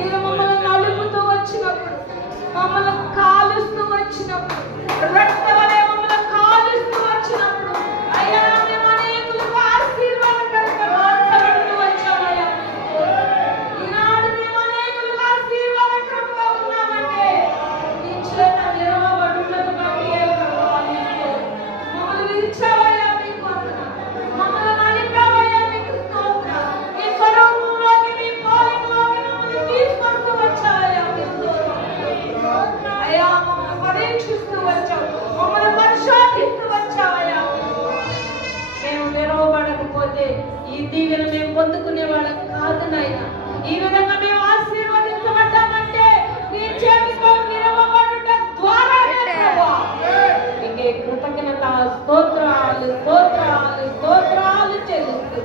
మీరు మమ్మల్ని నలుపుతూ వచ్చినప్పుడు, మమ్మల్ని కాలుస్తూ వచ్చినప్పుడు, రక్తం వలె మమ్మల్ని కాలుస్తూ వచ్చినప్పుడు అయ్యా మేము అనేకులకు ఆశీర్వాదకరంగా మార్చబడుతూ వచ్చామయ్యా. ఈనాడు మేము అనేకులకు ఆశీర్వాదకరంగా ఉన్నామంటే నీ చేత నిలవబడుటకు బట్టి మమ్మల్ని విరిచావయ్యా. మీకు వందనాలు. మమ్మల్ని నలిపావయ్యా. మీకు స్తోత్రం. ఈ స్వరూపంలోకి మీ పోలికలోకి మమ్మల్ని తీసుకొస్తూ వచ్చావయ్యా. మీకు స్తోత్రం అయ్యా. మమ్మల్ని పరీక్షిస్తూ వచ్చావు, మమ్మల్ని పరిశోధిస్తూ వచ్చావయ్యా. మేము నిలవబడకపోతే ఈ దీవెన మేము పొందుకునే వాళ్ళం కాదు నాయనా. ఈ విధంగా మేము ఆశీర్వదించబడ్డామంటే నీ చేతితో నిలవబడుట ద్వారానే ప్రభువా. నీకే కృతజ్ఞత స్తోత్రాలు స్తోత్రాలు స్తోత్రాలు చెల్లిస్తూ